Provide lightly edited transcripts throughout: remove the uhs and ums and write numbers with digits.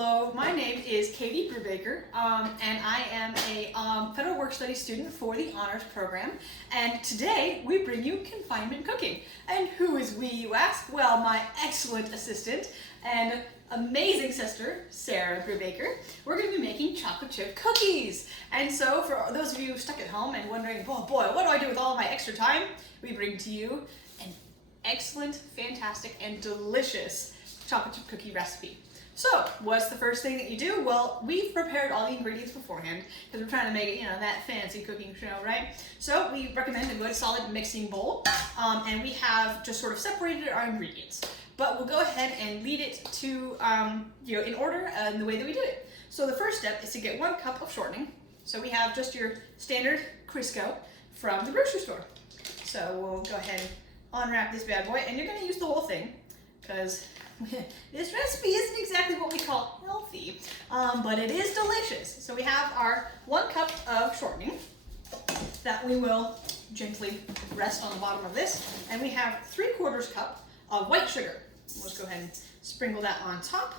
Hello, my name is Katie Brubaker, and I am a Federal Work Studies student for the Honors Program. And today we bring you Confinement Cooking. And who is we, you ask? Well, my excellent assistant and amazing sister, Sarah Brubaker. We're going to be making chocolate chip cookies. And so for those of you stuck at home and wondering, oh boy, what do I do with all of my extra time? We bring to you an excellent, fantastic, and delicious chocolate chip cookie recipe. So, what's the first thing that you do? Well, we've prepared all the ingredients beforehand because we're trying to make it, that fancy cooking show, right? So, we recommend a good solid mixing bowl, and we have just sort of separated our ingredients. But we'll go ahead and lead it to, in order in the way that we do it. So, the first step is to get 1 cup of shortening. So, we have just your standard Crisco from the grocery store. So, we'll go ahead and unwrap this bad boy, and you're going to use the whole thing because this recipe isn't exactly what we call healthy, but it is delicious. So we have our 1 cup of shortening that we will gently rest on the bottom of this, and we have 3/4 cup of white sugar. Let's go ahead and sprinkle that on top,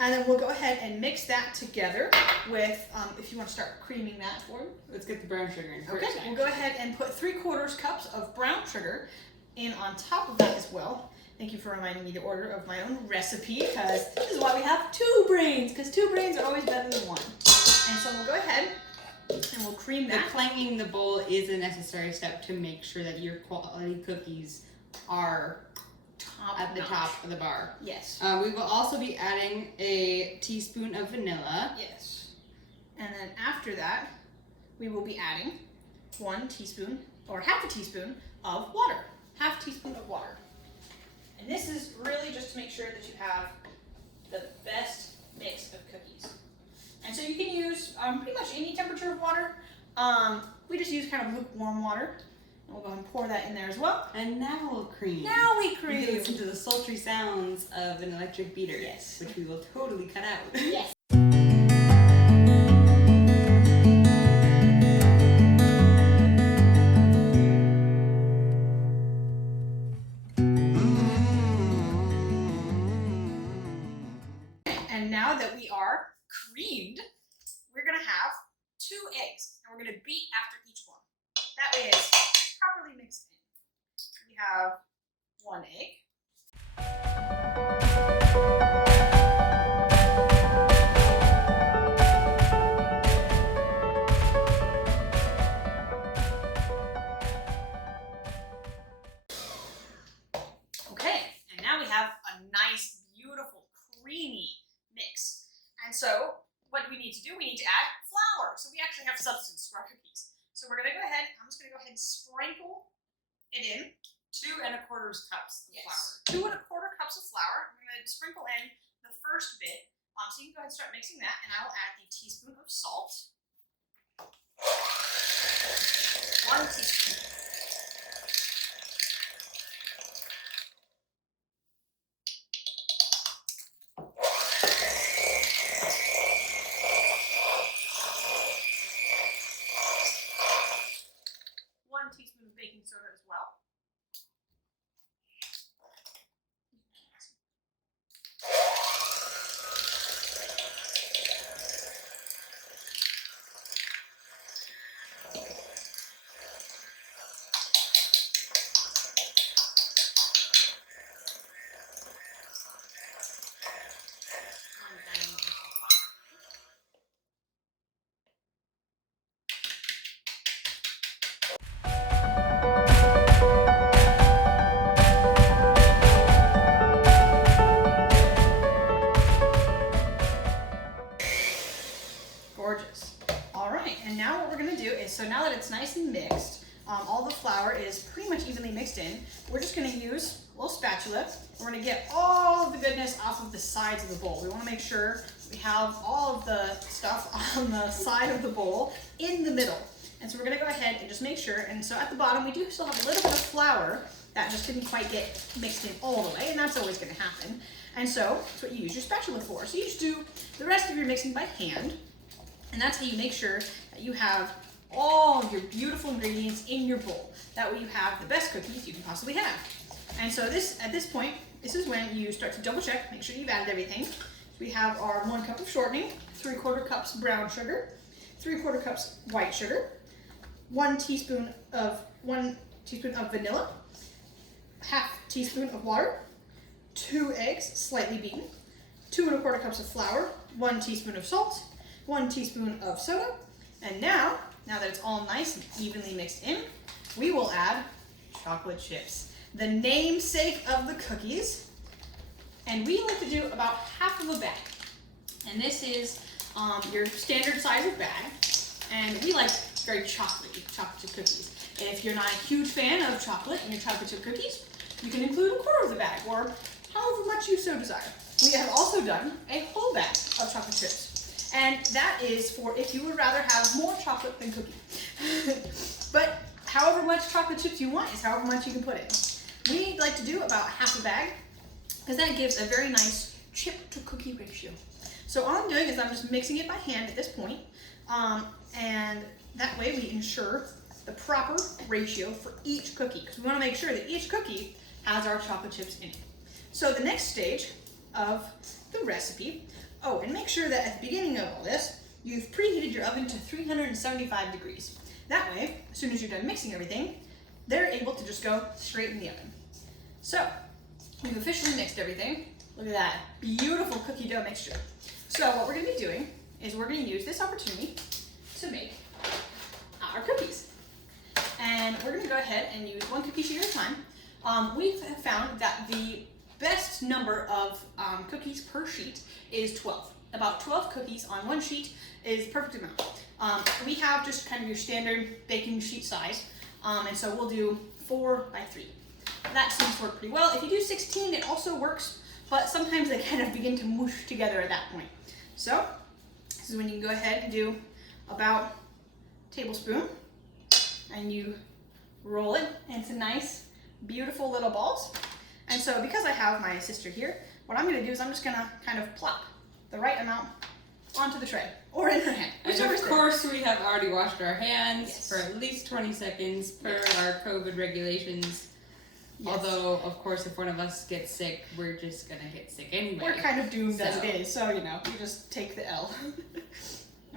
and then we'll go ahead and mix that together with, if you want to start creaming that for me. Let's get the brown sugar in first. Okay, we'll go ahead and put 3/4 cups of brown sugar in on top of that as well. Thank you for reminding me to order of my own recipe, because this is why we have 2 brains, because 2 brains are always better than 1. And so we'll go ahead and we'll cream that. The clanging the bowl is a necessary step to make sure that your quality cookies are at the top of the bar. Yes. We will also be adding a teaspoon of vanilla. Yes. And then after that, we will be adding 1 teaspoon or half a teaspoon of water. Half teaspoon of water. And this is really just to make sure that you have the best mix of cookies. And so you can use pretty much any temperature of water. We just use kind of lukewarm water. And we'll go ahead and pour that in there as well. And now we'll cream. Now we cream. You can listen to the sultry sounds of an electric beater. Yes. Which we will totally cut out. Yes. And now that we are creamed, we're going to have 2 eggs, and we're going to beat after each one. That way it's properly mixed in. We have 1 egg. Okay, and now we have a nice, beautiful, creamy mix. And so what do we need to do? We need to add flour. So we actually have substance to our cookies. So we're going to go ahead, I'm just going to go ahead and sprinkle it in. 2 1/4 cups of flour. 2 1/4 cups of flour. I'm going to sprinkle in the first bit. So you can go ahead and start mixing that, and I will add a teaspoon of salt. 1 teaspoon. Teaspoon of baking soda as well. Gorgeous. All right, and now what we're going to do is, so now that it's nice and mixed, all the flour is pretty much evenly mixed in, we're just going to use a little spatula. We're going to get all of the goodness off of the sides of the bowl. We want to make sure we have all of the stuff on the side of the bowl in the middle. And so we're going to go ahead and just make sure, and so at the bottom we do still have a little bit of flour that just didn't quite get mixed in all the way, and that's always going to happen. And so that's what you use your spatula for. So you just do the rest of your mixing by hand. And that's how you make sure that you have all of your beautiful ingredients in your bowl. That way you have the best cookies you can possibly have. And so at this point, this is when you start to double check, make sure you've added everything. We have our 1 cup of shortening, 3/4 cups brown sugar, 3/4 cups white sugar, 1 teaspoon of vanilla, 1/2 teaspoon of water, 2 eggs slightly beaten, 2 1/4 cups of flour, 1 teaspoon of salt, 1 teaspoon of soda, and now that it's all nice and evenly mixed in, we will add chocolate chips, the namesake of the cookies. And we like to do about 1/2 of a bag. And this is your standard size of bag. And we like very chocolate chip cookies. And if you're not a huge fan of chocolate in your chocolate chip cookies, you can include 1/4 of the bag or however much you so desire. We have also done a whole bag of chocolate chips. And that is for if you would rather have more chocolate than cookie. But however much chocolate chips you want is however much you can put in. We like to do about 1/2 a bag because that gives a very nice chip to cookie ratio. So all I'm doing is I'm just mixing it by hand at this point, and that way we ensure the proper ratio for each cookie because we want to make sure that each cookie has our chocolate chips in it. So the next stage of the recipe, and make sure that at the beginning of all this, you've preheated your oven to 375 degrees. That way, as soon as you're done mixing everything, they're able to just go straight in the oven. So, we've officially mixed everything. Look at that beautiful cookie dough mixture. So what we're going to be doing is we're going to use this opportunity to make our cookies. And we're going to go ahead and use 1 cookie sheet at a time. We've found that the best number of cookies per sheet is 12. About 12 cookies on 1 sheet is the perfect amount. We have just kind of your standard baking sheet size, and so we'll do 4 by 3. That seems to work pretty well. If you do 16, it also works, but sometimes they kind of begin to mush together at that point. So this is when you can go ahead and do about a tablespoon, and you roll it into nice, beautiful little balls. And so because I have my sister here, what I'm going to do is I'm just going to kind of plop the right amount onto the tray or in her hand. And of course, we have already washed our hands for at least 20 seconds per our COVID regulations. Yes. Although, of course, if one of us gets sick, we're just going to get sick anyway. We're kind of doomed as it is, so, you just take the L.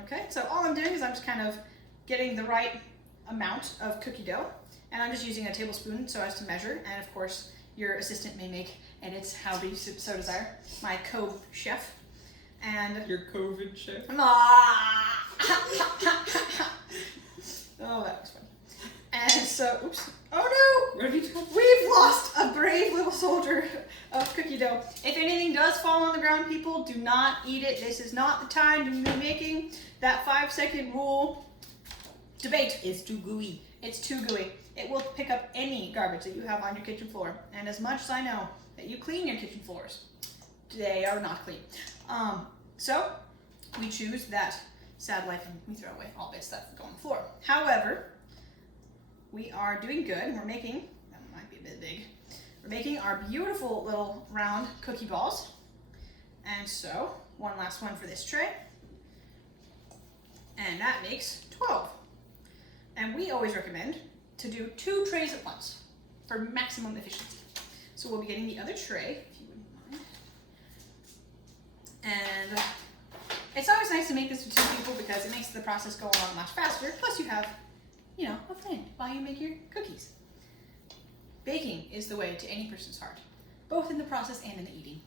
Okay, so all I'm doing is I'm just kind of getting the right amount of cookie dough, and I'm just using a tablespoon so as to measure, and of course, your assistant may make edits how you so desire. My co-chef. And your COVID chef. Oh, that was fun. And so, oops. Oh no! What have you done? We've lost a brave little soldier of cookie dough. If anything does fall on the ground, people, do not eat it. This is not the time to be making that 5-second rule debate. It's too gooey. It's too gooey. It will pick up any garbage that you have on your kitchen floor. And as much as I know that you clean your kitchen floors, they are not clean. So we choose that sad life and we throw away all bits that go on the floor. However, we are doing good. We're making, that might be a bit big, we're making our beautiful little round cookie balls. And so, one last one for this tray. And that makes 12. And we always recommend to do 2 trays at once for maximum efficiency. So we'll be getting the other tray, if you wouldn't mind. And it's always nice to make this with 2 people because it makes the process go along much faster. Plus you have, a friend while you make your cookies. Baking is the way to any person's heart, both in the process and in the eating.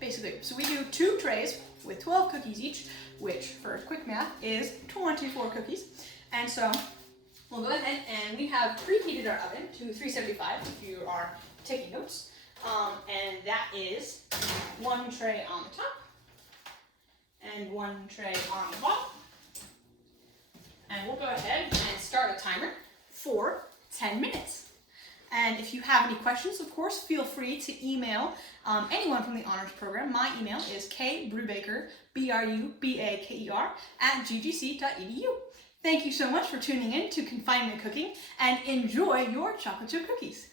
Basically. So we do 2 trays with 12 cookies each, which for quick math is 24 cookies. And so we'll go ahead and we have preheated our oven to 375 if you are taking notes. And that is one tray on the top and one tray on the bottom. And we'll go ahead and start a timer for 10 minutes. And if you have any questions, of course, feel free to email anyone from the honors program. My email is kbrubaker, BRUBAKER, @ggc.edu. Thank you so much for tuning in to Confinement Cooking, and enjoy your chocolate chip cookies.